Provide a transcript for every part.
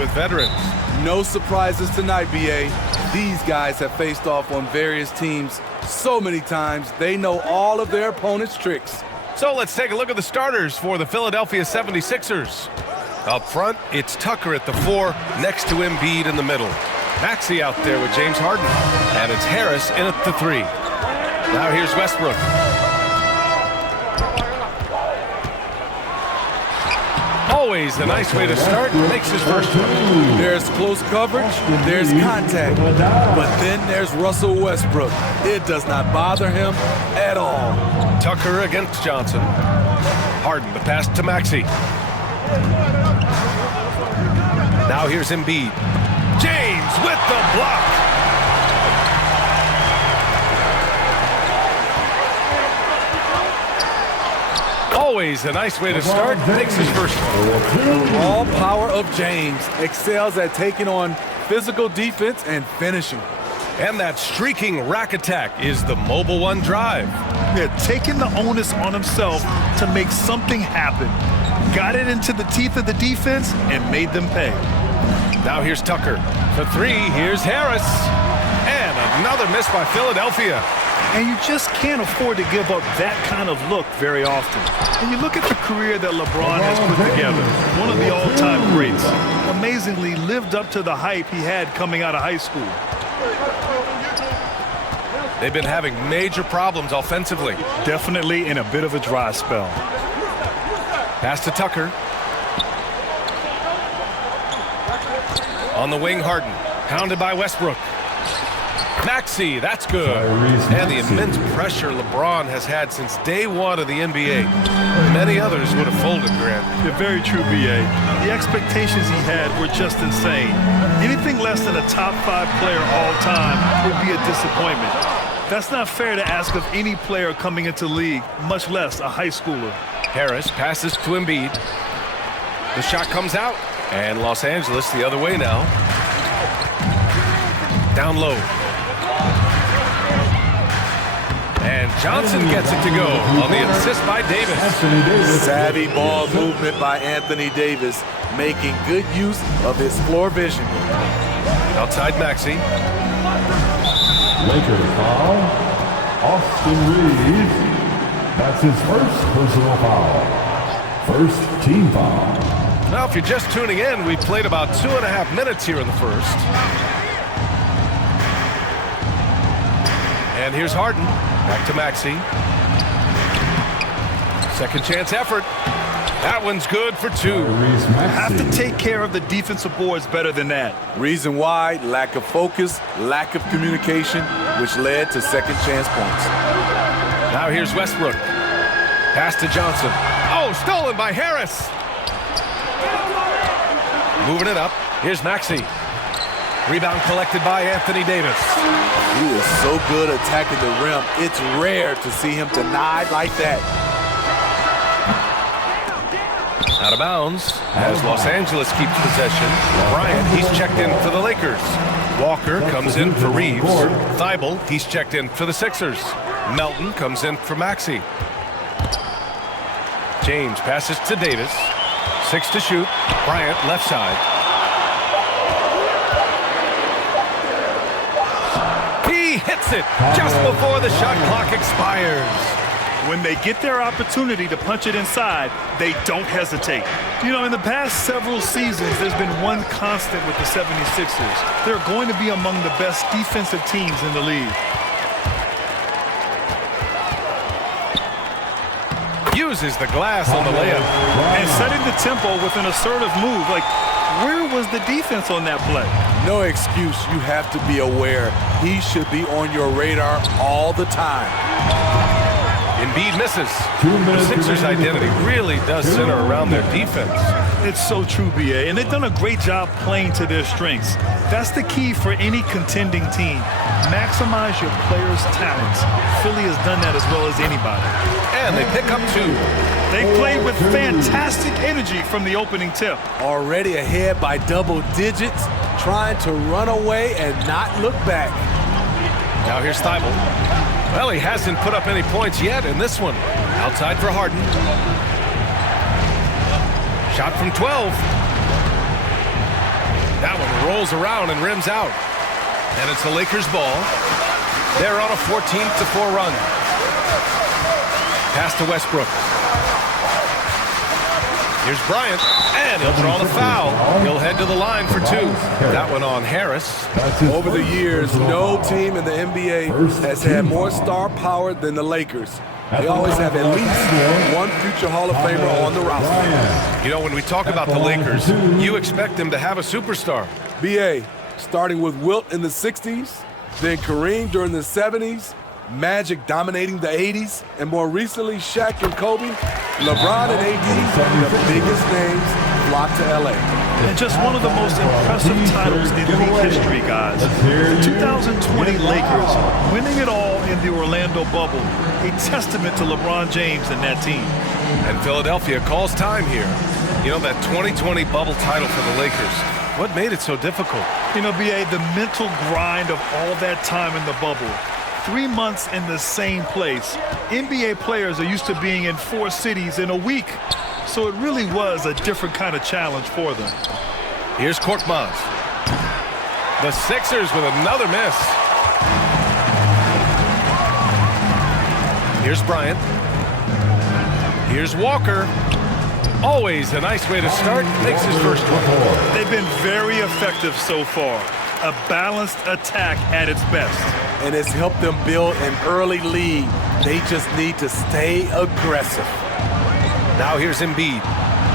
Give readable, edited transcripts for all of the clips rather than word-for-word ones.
with veterans. No surprises tonight, B.A. These guys have faced off on various teams so many times, they know all of their opponent's tricks. So let's take a look at the starters for the Philadelphia 76ers. Up front, it's Tucker at the 4, next to Embiid in the middle. Maxey out there with James Harden. And it's Harris in at the 3. Now here's Westbrook. Always a nice way to start. Makes his first one. There's close coverage, there's contact, but then there's Russell Westbrook. It does not bother him at all. Tucker against Johnson. Harden, the pass to Maxey. Now here's Embiid. James with the block. Always a nice way to start. Takes his first one. All power of James excels at taking on physical defense and finishing. And that streaking rack attack is the Mobile One drive. Yeah, taking the onus on himself to make something happen. Got it into the teeth of the defense and made them pay. Now here's Tucker. For 3, here's Harris. And another miss by Philadelphia. And you just can't afford to give up that kind of look very often. And you look at the career that LeBron has put together, one of the all-time greats. Amazingly lived up to the hype he had coming out of high school. They've been having major problems offensively. Definitely in a bit of a dry spell. Pass to Tucker. On the wing, Harden. Pounded by Westbrook. Maxey, that's good. And the immense pressure LeBron has had since day one of the NBA. Many others would have folded, Grant. You're very true, B.A. The expectations he had were just insane. Anything less than a top 5 player all time would be a disappointment. That's not fair to ask of any player coming into the league, much less a high schooler. Harris passes to Embiid. The shot comes out. And Los Angeles the other way now. Down low. And Johnson gets it to go on the assist by Davis. Savvy ball movement by Anthony Davis, making good use of his floor vision. Outside Maxey. Lakers foul. Austin Reeves. That's his first personal foul. First team foul. Now, if you're just tuning in, we've played about 2.5 minutes here in the first. And here's Harden. Back to Maxey. Second chance effort. That one's good for 2. Have to take care of the defensive boards better than that. Reason why, lack of focus, lack of communication, which led to second chance points. Now here's Westbrook. Pass to Johnson. Oh, stolen by Harris. Moving it up. Here's Maxey. Rebound collected by Anthony Davis. He is so good attacking the rim. It's rare to see him denied like that. Out of bounds as Los Angeles keeps possession. Bryant, he's checked in for the Lakers. Walker comes in for Reeves. Thibault, he's checked in for the Sixers. Melton comes in for Maxey. James passes to Davis. 6 to shoot. Bryant left side. He hits it just before the shot clock expires. When they get their opportunity to punch it inside, they don't hesitate. You know, in the past several seasons, there's been one constant with the 76ers. They're going to be among the best defensive teams in the league. Uses the glass on the layup. And setting the tempo with an assertive move. Like, where was the defense on that play? No excuse. You have to be aware. He should be on your radar all the time. Embiid misses. The Sixers' identity really does center around their defense. It's so true, B.A., and they've done a great job playing to their strengths. That's the key for any contending team. Maximize your players' talents. Philly has done that as well as anybody. And they pick up 2. They played with fantastic energy from the opening tip. Already ahead by double digits, trying to run away and not look back. Now here's Thibault. Well, he hasn't put up any points yet in this one. Outside for Harden. Shot from 12. rolls around and rims out. And it's the Lakers ball. They're on a 14-4 run. Pass to Westbrook. Here's Bryant, and he'll draw the foul. He'll head to the line for 2. That one on Harris. Over the years, no team in the NBA has had more star power than the Lakers. They always have at least one future Hall of Famer on the roster. You know, when we talk about the Lakers, you expect them to have a superstar. B.A., starting with Wilt in the 60s, then Kareem during the 70s, Magic dominating the 80s, and more recently Shaq and Kobe, LeBron and AD, the biggest names flocked to LA. And just one of the most impressive titles in league history, guys. The 2020 Lakers winning it all in the Orlando bubble, a testament to LeBron James and that team. And Philadelphia calls time here. You know, that 2020 bubble title for the Lakers, what made it so difficult? You know, B.A., the mental grind of all that time in the bubble. 3 months in the same place. NBA players are used to being in 4 cities in a week, so it really was a different kind of challenge for them. Here's Korkmaz. The Sixers with another miss. Here's Bryant. Here's Walker. Always a nice way to start. Makes his first one. They've been very effective so far. A balanced attack at its best. And it's helped them build an early lead. They just need to stay aggressive. Now here's Embiid.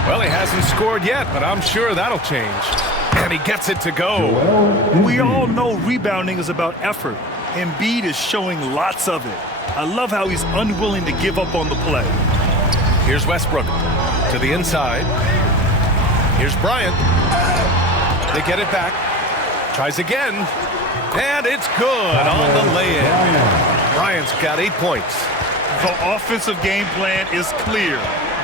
Well, he hasn't scored yet, but I'm sure that'll change. And he gets it to go. We all know rebounding is about effort. Embiid is showing lots of it. I love how he's unwilling to give up on the play. Here's Westbrook to the inside. Here's Bryant. They get it back. Tries again. And it's good on the lay-in. Bryant's got 8 points. The offensive game plan is clear.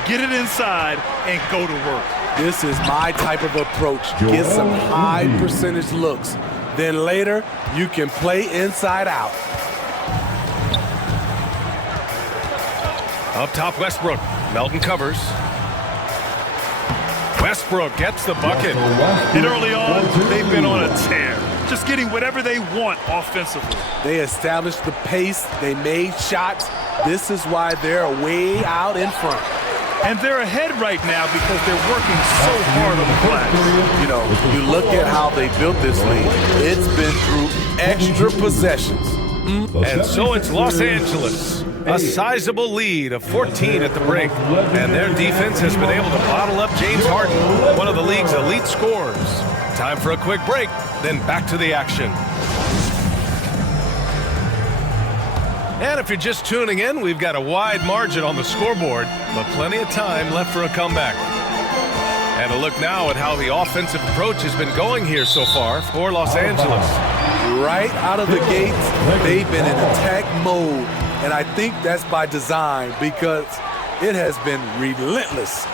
Get it inside and go to work. This is my type of approach. Get some high percentage looks. Then later, you can play inside out. Up top, Westbrook. Melton covers. Westbrook gets the bucket. And early on, they've been on a tear. Just getting whatever they want offensively. They established the pace. They made shots. This is why they're way out in front. And they're ahead right now because they're working so hard on the glass. You know, you look at how they built this lead. It's been through extra possessions. And so it's Los Angeles. A sizable lead of 14 at the break. And their defense has been able to bottle up James Harden, one of the league's elite scorers. Time for a quick break, then back to the action. And if you're just tuning in, we've got a wide margin on the scoreboard, but plenty of time left for a comeback. And a look now at how the offensive approach has been going here so far for Los Angeles. Right out of the gates, they've been in attack mode. And I think that's by design because it has been relentless.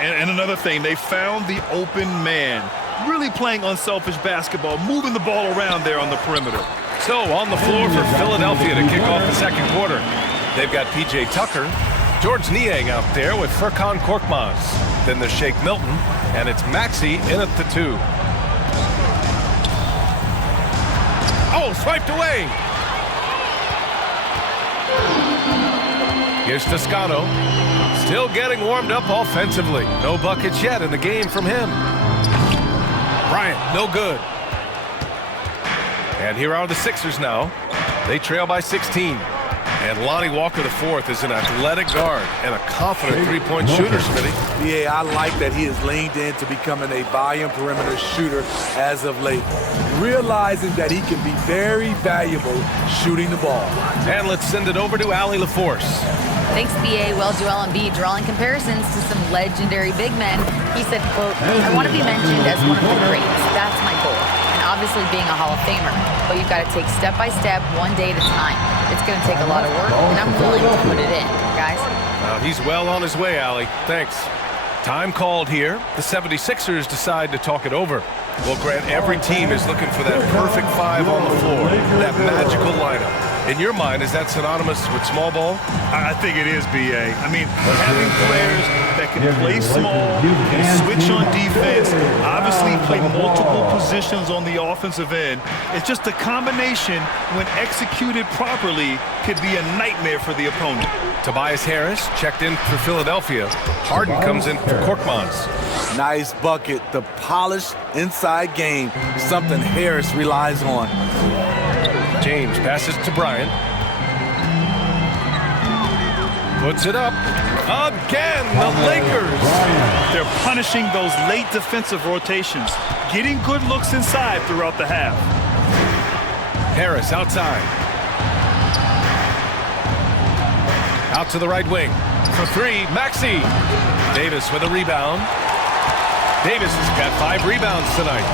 And another thing, they found the open man. Really playing unselfish basketball, moving the ball around there on the perimeter. So on the floor for Philadelphia to kick off the second quarter. They've got P.J. Tucker, George Niang out there with Furkan Korkmaz. Then there's Shake Milton, and it's Maxey in at the 2. Oh, swiped away. Here's Toscano. Still getting warmed up offensively. No buckets yet in the game from him. Bryant, no good. And here are the Sixers now. They trail by 16. And Lonnie Walker IV is an athletic guard and a confident three-point shooter, Smitty. Yeah, I like that he has leaned into becoming a volume perimeter shooter as of late, realizing that he can be very valuable shooting the ball. And let's send it over to Allie LaForce. Thanks, B.A. Well, Joel Embiid drawing comparisons to some legendary big men. He said, quote, "I want to be mentioned as one of the greats. That's my goal. And obviously being a Hall of Famer. But you've got to take step by step, one day at a time. It's going to take a lot of work, and I'm willing to put it in, guys." He's well on his way, Allie. Thanks. Time called here. The 76ers decide to talk it over. Well, Grant, every team is looking for that perfect 5 on the floor, that magical lineup. In your mind, is that synonymous with small ball? I think it is, B.A. I mean, having players that that can play small, can switch on defense, obviously play multiple positions on the offensive end. It's just a combination, when executed properly, could be a nightmare for the opponent. Tobias Harris checked in for Philadelphia. Harden comes in for Korkmaz. Nice bucket. The polished inside game is something Harris relies on. James passes to Bryant. Puts it up. Again, the Lakers. They're punishing those late defensive rotations, getting good looks inside throughout the half. Harris outside. Out to the right wing. For three, Maxey. Davis with a rebound. Davis has got 5 rebounds tonight.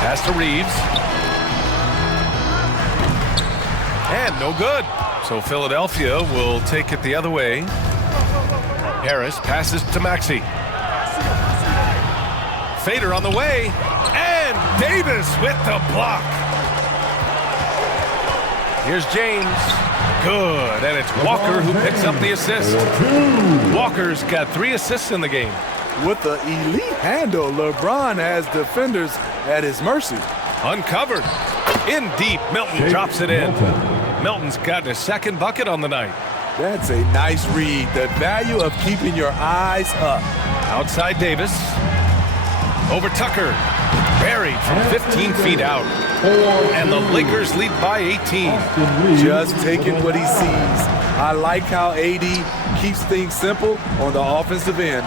Pass to Reeves. And no good. So Philadelphia will take it the other way. Harris passes to Maxey. Fader on the way. And Davis with the block. Here's James. Good. And it's Walker who picks up the assist. Walker's got 3 assists in the game. With the elite handle, LeBron has defenders at his mercy. Uncovered. In deep. Milton drops it in. Milton's gotten his 2nd bucket on the night. That's a nice read. The value of keeping your eyes up. Outside Davis. Over Tucker. Buried from 15 feet out. And the Lakers lead by 18. Just taking what he sees. I like how AD keeps things simple on the offensive end.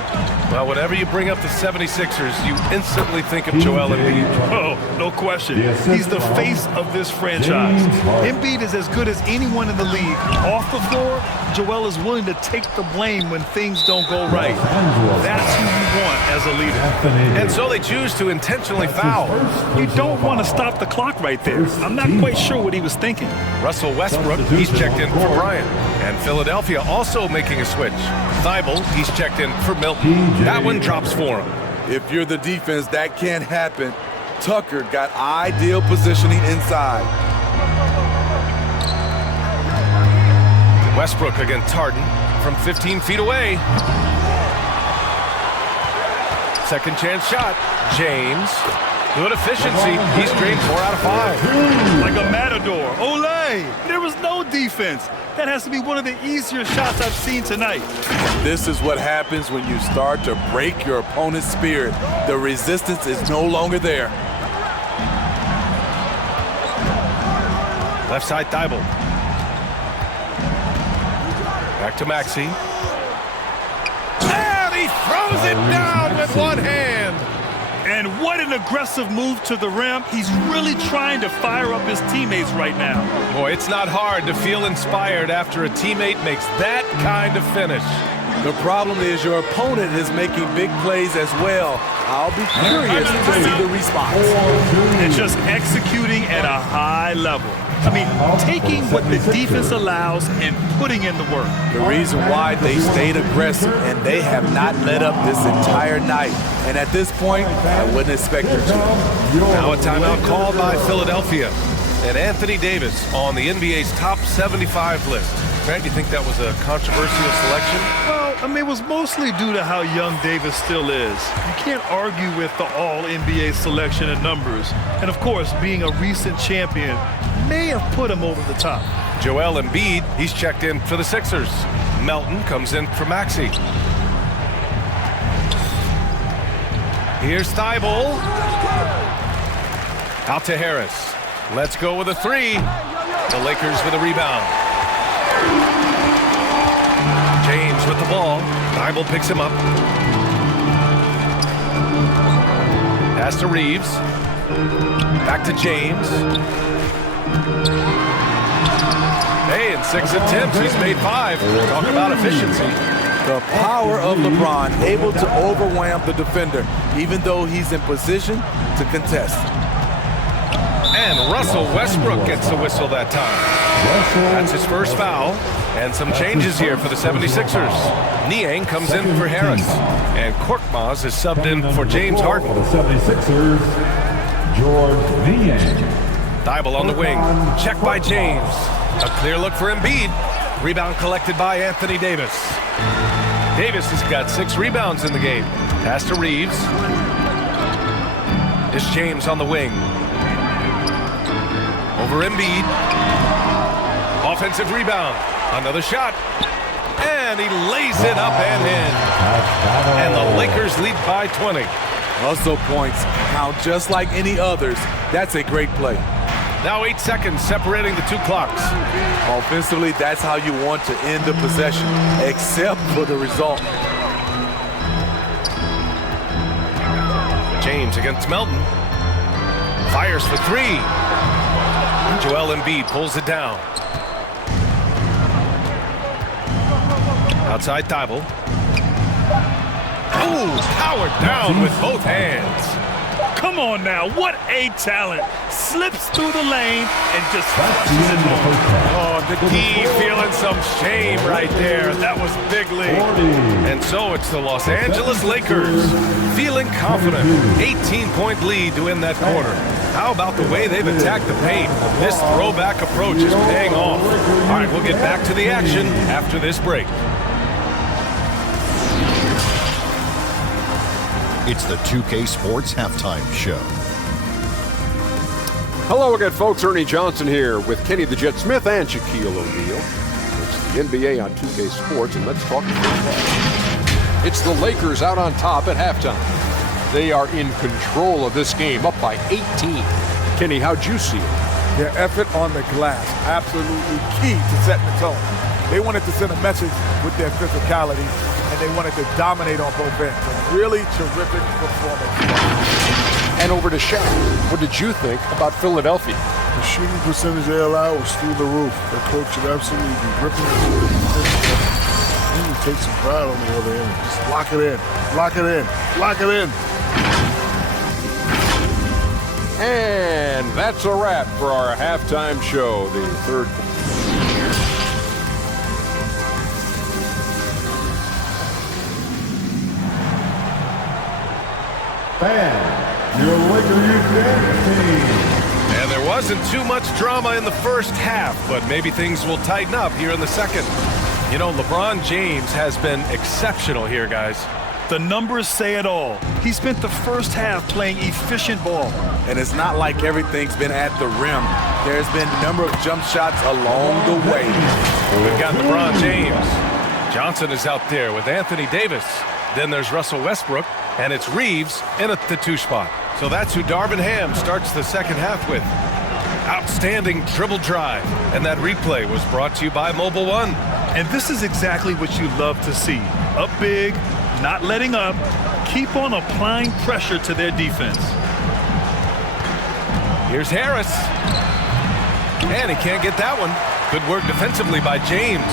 Well, whenever you bring up the 76ers, you instantly think of Joel Embiid. Oh, no question. He's the face of this franchise. Embiid is as good as anyone in the league. Off the floor, Joel is willing to take the blame when things don't go right. That's who you want as a leader. And so they choose to intentionally foul. You don't want to stop the clock right there. I'm not quite sure what he was thinking. Russell Westbrook, he's checked in for Bryant. And Philadelphia also making a switch. Thibault, he's checked in for Milton. That one drops for him. If you're the defense, that can't happen. Tucker got ideal positioning inside. Westbrook against Harden from 15 feet away. Second chance shot. James. Good efficiency. He's drained 4 out of 5. Like a matador. Olay! There was no defense. That has to be one of the easier shots I've seen tonight. This is what happens when you start to break your opponent's spirit. The resistance is no longer there. Left side Thibault. Back to Maxey. And he throws it down with one hand. And what an aggressive move to the rim. He's really trying to fire up his teammates right now. Boy, it's not hard to feel inspired after a teammate makes that kind of finish. The problem is your opponent is making big plays as well. I'll be curious to see the response. And just executing at a high level. I mean, taking what the defense allows and putting in the work. The reason why they stayed aggressive and they have not let up this entire night. And at this point, I wouldn't expect them to. Now a timeout called by Philadelphia. And Anthony Davis on the NBA's top 75 list. Grant, you think that was a controversial selection? Well, I mean, it was mostly due to how young Davis still is. You can't argue with the all-NBA selection and numbers. And, of course, being a recent champion may have put him over the top. Joel Embiid, he's checked in for the Sixers. Melton comes in for Maxey. Here's Thibault. Out to Harris. Let's go with a 3. The Lakers with a rebound. James with the ball. Thibault picks him up. Pass to Reeves. Back to James. Hey, in 6 attempts, he's made 5. Talk about efficiency. The power of LeBron, able to overwhelm the defender, even though he's in position to contest. And Russell Westbrook gets the whistle that time. That's his first foul. And some changes here for the 76ers. Niang comes in for Harris. And Korkmaz is subbed in for James Harden. For the 76ers, George Niang. Thibault on the wing. Check by James. A clear look for Embiid. Rebound collected by Anthony Davis. Davis has got 6 rebounds in the game. Pass to Reeves. It's James on the wing. Over Embiid. Offensive rebound. Another shot. And he lays it up and in. And the Lakers lead by 20. Hustle points count just like any others. That's a great play. Now 8 seconds separating the 2 clocks. Offensively, that's how you want to end the possession, except for the result. James against Melton. Fires for 3. Joel Embiid pulls it down. Outside Thibault. Oh, powered down with both hands. Come on now, what a talent. Slips through the lane and just flushes it home. Oh, the D feeling some shame right there. That was big league. And so it's the Los Angeles Lakers feeling confident. 18-point lead to win that quarter. How about the way they've attacked the paint? This throwback approach is paying off. All right, we'll get back to the action after this break. It's the 2K Sports Halftime Show. Hello again, folks. Ernie Johnson here with Kenny the Jet Smith and Shaquille O'Neal. It's the NBA on 2K Sports, and let's talk football. It's the Lakers out on top at halftime. They are in control of this game, up by 18. Kenny, how'd you see it? Their effort on the glass, absolutely key to setting the tone. They wanted to send a message with their physicality, and they wanted to dominate on both ends. A really terrific performance. And over to Shaq. What did you think about Philadelphia? The shooting percentage they allowed was through the roof. Their coach should absolutely be ripping it. He would take some pride on the other end. Just lock it in, lock it in, lock it in. And that's a wrap for our halftime show, the third. Fan, your Laker Youth Dance Team. And there wasn't too much drama in the first half, but maybe things will tighten up here in the second. You know, LeBron James has been exceptional here, guys. The numbers say it all. He spent the first half playing efficient ball. And it's not like everything's been at the rim. There's been a number of jump shots along the way. We've got LeBron James. Johnson is out there with Anthony Davis. Then there's Russell Westbrook, and it's Reeves in at the 2 spot. So that's who Darvin Ham starts the second half with. Outstanding dribble drive. And that replay was brought to you by Mobile One. And this is exactly what you love to see. Up big, not letting up, keep on applying pressure to their defense. Here's Harris. And he can't get that one. Good work defensively by James.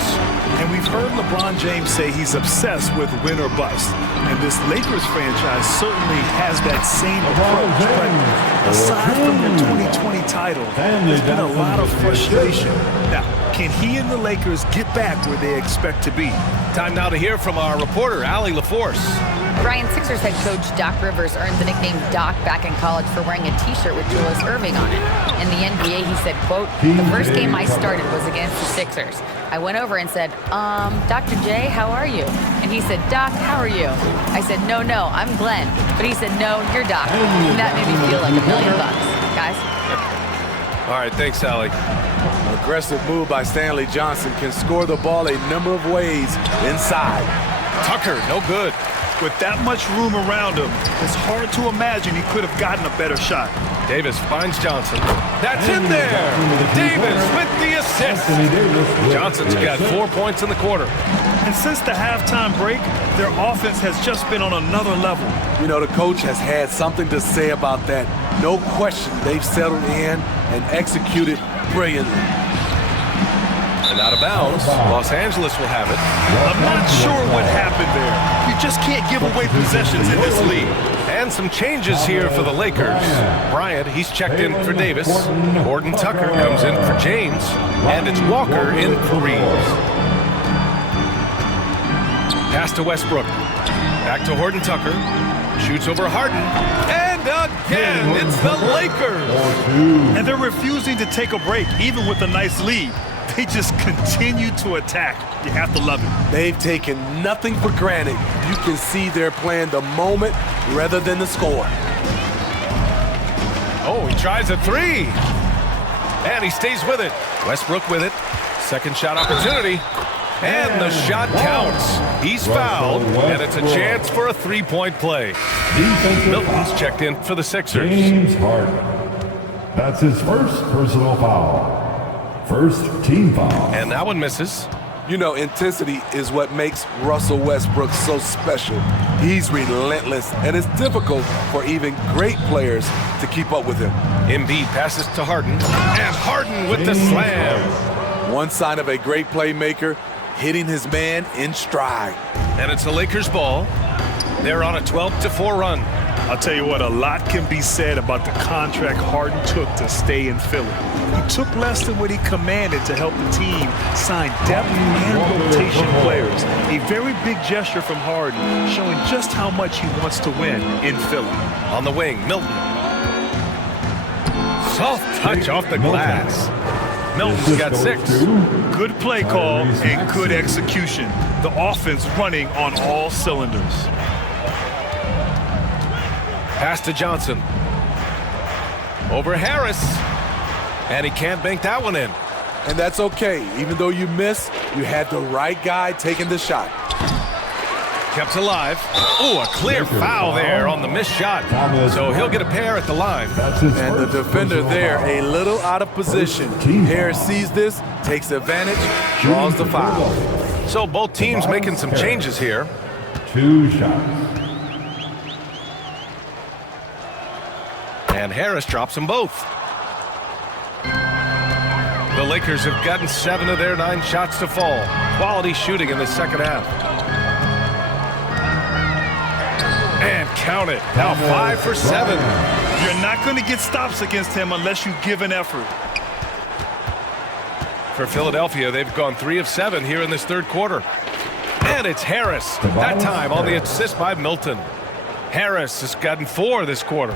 And we've heard LeBron James say he's obsessed with win or bust. And this Lakers franchise certainly has that same approach. But aside from the 2020 title, there's been a lot of frustration. Now, can he and the Lakers get back where they expect to be? Time now to hear from our reporter, Allie LaForce. Brian, Sixers head coach Doc Rivers earned the nickname Doc back in college for wearing a T-shirt with Julius Erving on it. In the NBA, he said, quote, "The first game I started was against the Sixers. I went over and said, Dr. J, how are you?" And he said, "Doc, how are you?" I said, no, I'm Glenn." But he said, "No, you're Doc." And that made me feel like $1 million. Guys? All right, thanks, Allie. An aggressive move by Stanley Johnson can score the ball a number of ways inside. Tucker, no good. With that much room around him, it's hard to imagine he could have gotten a better shot. Davis finds Johnson. That's in there. Davis with the assist. Johnson's got 4 points in the quarter. And since the halftime break, their offense has just been on another level. You know, the coach has had something to say about that. No question, they've settled in and executed brilliantly. And out of bounds, Los Angeles will have it. I'm not sure what happened there. You just can't give away possessions in this league. And some changes here for the Lakers. Bryant, he's checked in for Davis. Gordon Tucker comes in for James. And it's Walker in for Reeves. Pass to Westbrook. Back to Horton Tucker. Shoots over Harden. And again, it's the Lakers. And they're refusing to take a break, even with a nice lead. They just continue to attack. You have to love it. They've taken nothing for granted. You can see they're playing the moment rather than the score. Oh, he tries a three. And he stays with it. Westbrook with it. Second shot opportunity. And the shot counts. He's fouled, and it's a chance for a three-point play. Milton's checked in for the Sixers. James Harden. That's his first personal foul. First team foul. And that one misses. You know, intensity is what makes Russell Westbrook so special. He's relentless, and it's difficult for even great players to keep up with him. Embiid passes to Harden, and Harden with the slam. One sign of a great playmaker, hitting his man in stride. And it's the Lakers' ball. They're on a 12-4 run. I'll tell you what, a lot can be said about the contract Harden took to stay in Philly. He took less than what he commanded to help the team sign depth and rotation players. A very big gesture from Harden, showing just how much he wants to win in Philly. On the wing, Milton. Soft touch off the glass. Milton's got 6. Good play call and good execution. The offense running on all cylinders. Pass to Johnson. Over Harris. And he can't bank that one in. And that's okay. Even though you miss, you had the right guy taking the shot. Kept alive. Oh, a clear foul there on the missed shot. So he'll get a pair at the line. And the defender there a little out of position. Harris sees this, takes advantage, draws the foul. So both teams making some changes here. 2 shots. And Harris drops them both. The Lakers have gotten 7 of their 9 shots to fall. Quality shooting in the second half. And count it. Now 5 for 7. You're not going to get stops against him unless you give an effort. For Philadelphia, they've gone 3 of 7 here in this third quarter. And it's Harris. That time on the assist by Milton. Harris has gotten 4 this quarter.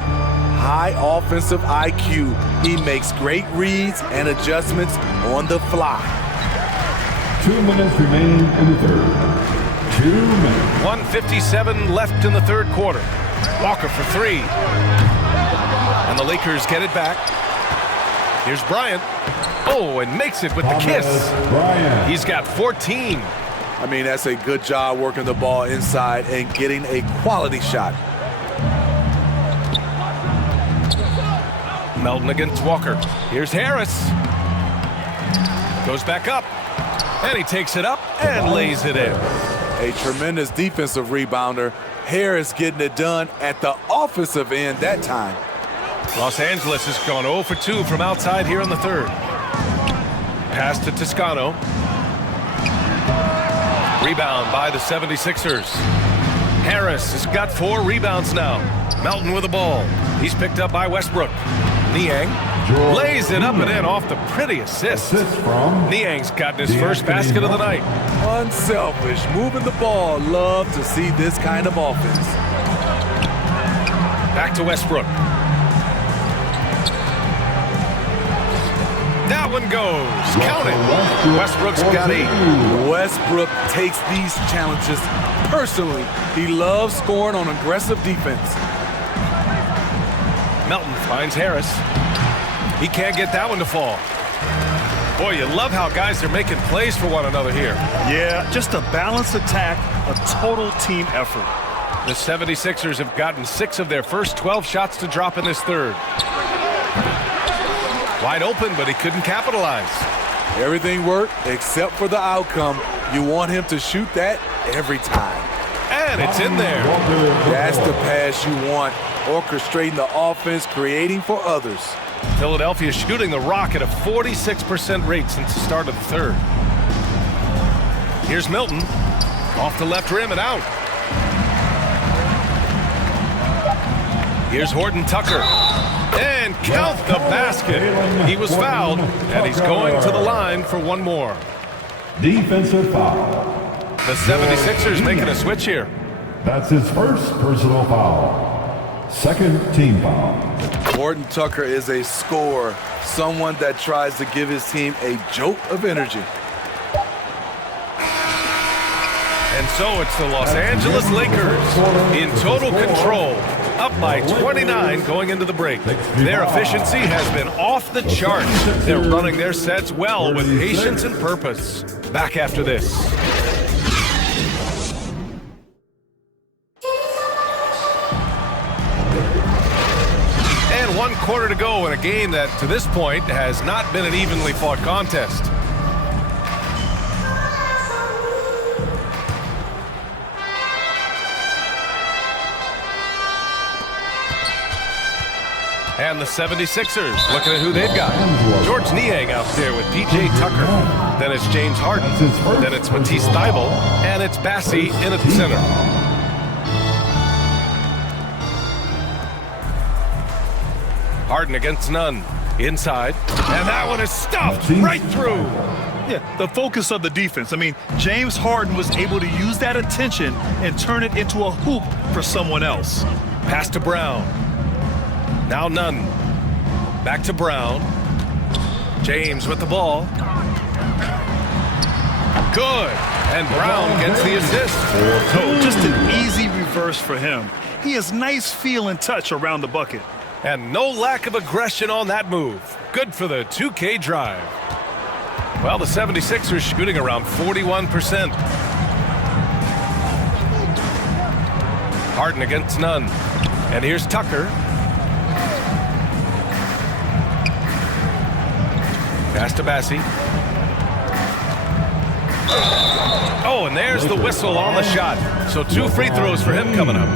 High offensive IQ. He makes great reads and adjustments on the fly. 2 minutes remaining in the third. 2 minutes. 1:57 left in the third quarter. Walker for 3. And the Lakers get it back. Here's Bryant. Oh, and makes it with the kiss. Bryant. He's got 14. I mean, that's a good job working the ball inside and getting a quality shot. Melton against Walker. Here's Harris. Goes back up. And he takes it up and lays it in. A tremendous defensive rebounder. Harris getting it done at the offensive end that time. Los Angeles has gone 0 for 2 from outside here in the third. Pass to Toscano. Rebound by the 76ers. Harris has got 4 rebounds now. Melton with the ball. He's picked up by Westbrook. Niang lays it up and in off the pretty assist. Niang's gotten his first basket of the night. Unselfish, moving the ball. Love to see this kind of offense. Back to Westbrook. That one goes. Count it. Westbrook's got 8. Westbrook takes these challenges personally. He loves scoring on aggressive defense. Melton finds Harris. He can't get that one to fall. Boy, you love how guys are making plays for one another here. Yeah, just a balanced attack, a total team effort. The 76ers have gotten 6 of their first 12 shots to drop in this third. Wide open, but he couldn't capitalize. Everything worked except for the outcome. You want him to shoot that every time. And it's in there. That's the pass you want. Orchestrating the offense, creating for others. Philadelphia shooting the rock at a 46% rate since the start of the third. Here's Milton. Off the left rim and out. Here's Horton Tucker. And count the basket. He was fouled, and he's going to the line for one more. Defensive foul. The 76ers making a switch here. That's his first personal foul. Second team foul. Horton Tucker is a scorer, someone that tries to give his team a jolt of energy. And so it's the Los Angeles Lakers in total control, up by 29 going into the break. Their efficiency has been off the charts. They're running their sets well with patience and purpose. Back after this. And 1 quarter to go in a game that to this point has not been an evenly fought contest. And the 76ers looking at who they've got. George Niang out there with P.J. Tucker. Then it's James Harden. Then it's Matisse Thybulle. And it's Bassie in at the center. Harden against Nunn. Inside. And that one is stuffed right through. Yeah, the focus of the defense. I mean, James Harden was able to use that attention and turn it into a hoop for someone else. Pass to Brown. Now Nunn. Back to Brown. James with the ball. Good. And Brown gets the assist. So just an easy reverse for him. He has nice feel and touch around the bucket. And no lack of aggression on that move. Good for the 2K drive. Well, the 76ers shooting around 41%. Harden against Nunn. And here's Tucker. Pass to Bassie. Oh, and there's the whistle on the shot. So 2 free throws for him coming up.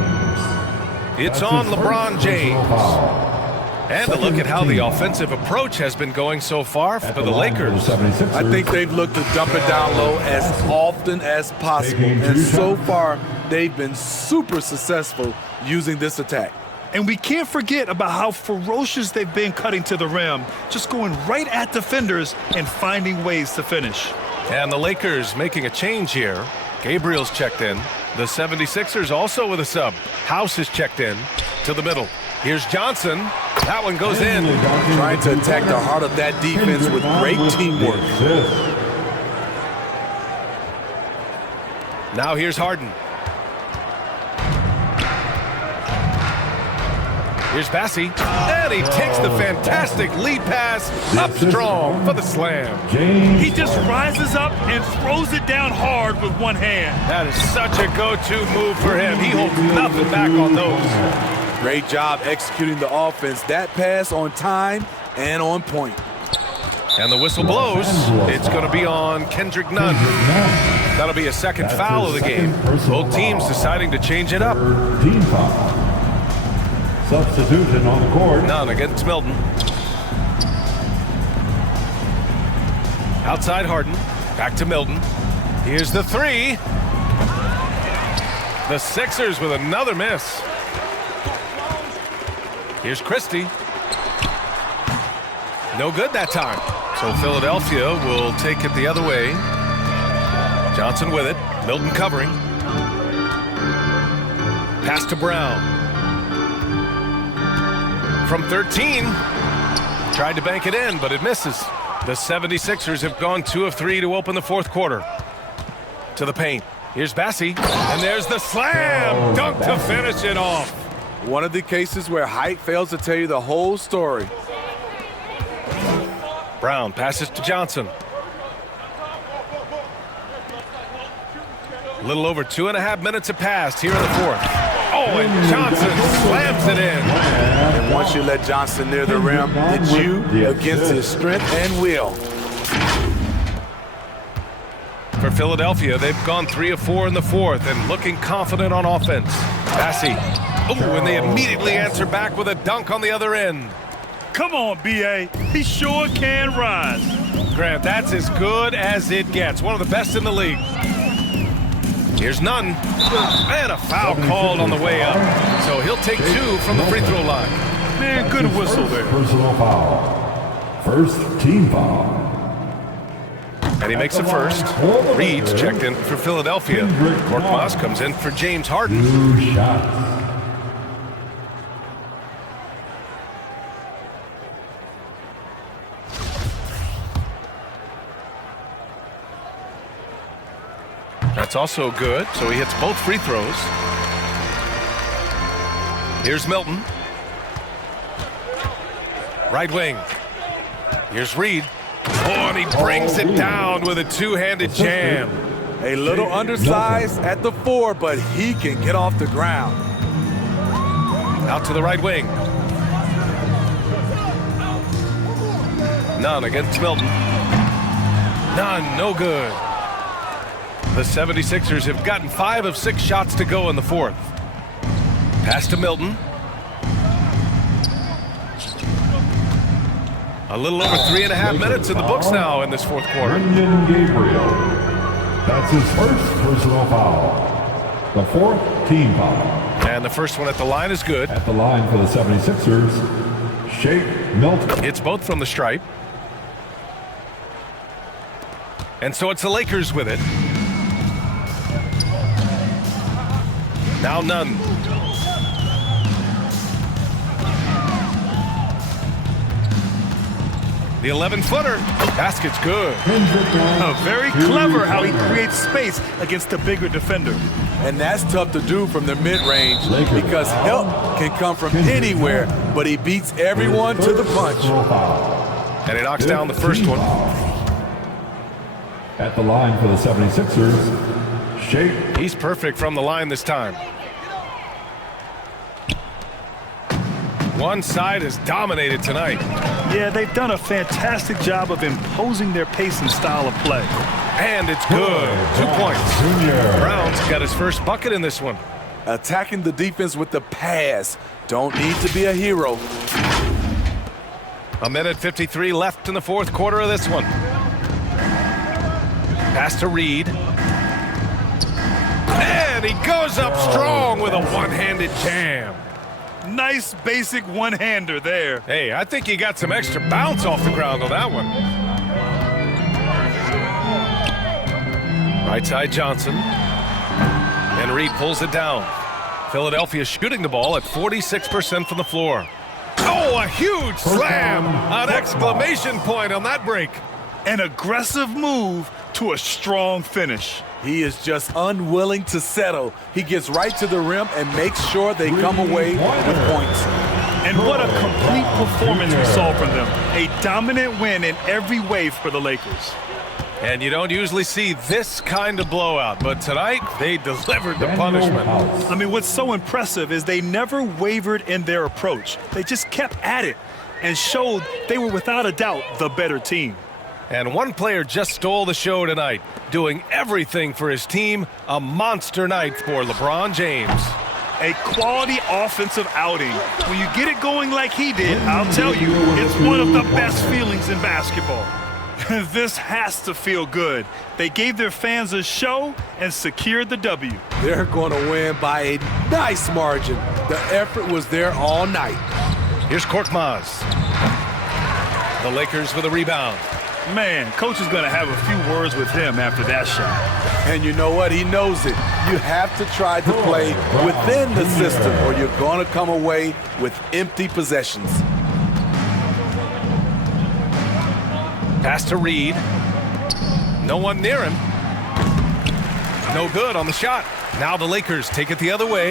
It's on LeBron James. And a look at how the offensive approach has been going so far for the Lakers. I think they've looked to dump it down low as often as possible. And so far, they've been super successful using this attack. And we can't forget about how ferocious they've been cutting to the rim, just going right at defenders and finding ways to finish. And the Lakers making a change here. Gabriel's checked in. The 76ers also with a sub. House is checked in to the middle. Here's Johnson. That one goes in. Trying to attack the heart of that defense with great teamwork. Now here's Harden. Here's Bassie, and he takes the fantastic lead pass up strong for the slam. He just rises up and throws it down hard with one hand. That is such a go-to move for him. He holds nothing back on those. Great job executing the offense. That pass on time and on point. And the whistle blows. It's going to be on Kendrick Nunn. That'll be a second foul of the game. Both teams deciding to change it up. Team foul. Substitution on the court. Nunn against Milton. Outside Harden. Back to Milton. Here's the 3. The Sixers with another miss. Here's Christie. No good that time. So Philadelphia will take it the other way. Johnson with it. Milton covering. Pass to Brown. From 13. Tried to bank it in, but it misses. The 76ers have gone 2 of 3 to open the fourth quarter. To the paint. Here's Bassie. And there's the slam. Dunk to finish it off. One of the cases where height fails to tell you the whole story. Brown passes to Johnson. A little over 2.5 minutes have passed here in the fourth. Oh, and Johnson slams it in. And once you let Johnson near the rim, it's you against his strength and will. For Philadelphia, they've gone 3 of 4 in the fourth and looking confident on offense. Bassie. Oh, and they immediately answer back with a dunk on the other end. Come on, B.A. He sure can rise. Grant, that's as good as it gets. One of the best in the league. Here's Nunn. And a foul called on the way up. So he'll take 2 from the free throw line. Man, good whistle there. Personal foul. First team foul. And he makes a first. Reed's checked in for Philadelphia. Korkmaz comes in for James Harden. 2 shots. That's also good, so he hits both free throws. Here's Milton. Right wing. Here's Reed. Oh, and he brings it down with a two-handed jam. A little undersized at the 4, but he can get off the ground. Out to the right wing. Nunn against Milton. Nunn, no good. The 76ers have gotten 5 of 6 shots to go in the fourth. Pass to Milton. A little over 3.5 minutes in the books now in this fourth quarter. Wenyen Gabriel. That's his first personal foul. The fourth team foul. And the first one at the line is good. At the line for the 76ers, Shake Milton. It's both from the stripe. And so it's the Lakers with it. Now Nunn. The 11-footer. Basket's good. Very clever how he creates space against the bigger defender. And that's tough to do from the mid-range because help can come from anywhere, but he beats everyone to the punch. And he knocks down the first one. At the line for the 76ers, Shake. He's perfect from the line this time. One side is dominated tonight. Yeah, they've done a fantastic job of imposing their pace and style of play. And it's good. 2 points. Brown's got his first bucket in this one. Attacking the defense with the pass. Don't need to be a hero. 1:53 left in the fourth quarter of this one. Pass to Reed. And he goes up strong with a one-handed jam. Nice basic one-hander there. Hey, I think he got some extra bounce off the ground on that one. Right side Johnson. And Reed pulls it down. Philadelphia shooting the ball at 46% from the floor. Oh, a huge slam! An exclamation point on that break. An aggressive move to a strong finish. He is just unwilling to settle. He gets right to the rim and makes sure they come away with points. And what a complete performance we saw from them. A dominant win in every way for the Lakers. And you don't usually see this kind of blowout, but tonight they delivered the punishment. I mean, what's so impressive is they never wavered in their approach. They just kept at it and showed they were without a doubt the better team. And one player just stole the show tonight, doing everything for his team. A monster night for LeBron James. A quality offensive outing. When you get it going like he did, I'll tell you, it's one of the best feelings in basketball. This has to feel good. They gave their fans a show and secured the W. They're going to win by a nice margin. The effort was there all night. Here's Korkmaz. The Lakers with a rebound. Man, coach is going to have a few words with him after that shot. And you know what? He knows it. You have to try to play within the system or you're going to come away with empty possessions. Pass to Reed. No one near him. No good on the shot. Now the Lakers take it the other way.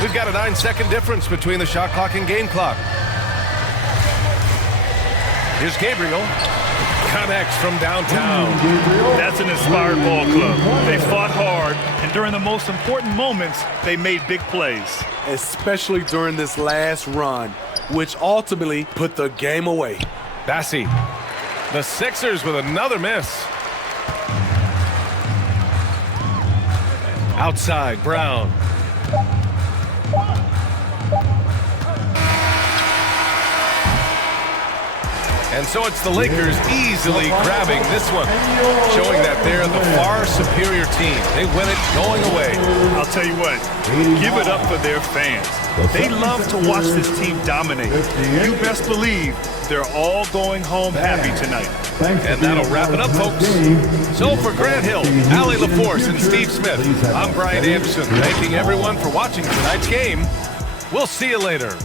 We've got a 9-second difference between the shot clock and game clock. Here's Gabriel. Connects from downtown. That's an inspired ball club. They fought hard, and during the most important moments, they made big plays. Especially during this last run, which ultimately put the game away. Bassi. The Sixers with another miss. Outside, Brown. And so it's the Lakers easily grabbing this one, showing that they're the far superior team. They win it going away. I'll tell you what, give it up for their fans. They love to watch this team dominate. You best believe they're all going home happy tonight. And that'll wrap it up, folks. So for Grant Hill, Allie LaForce, and Steve Smith, I'm Brian Anderson, thanking everyone for watching tonight's game. We'll see you later.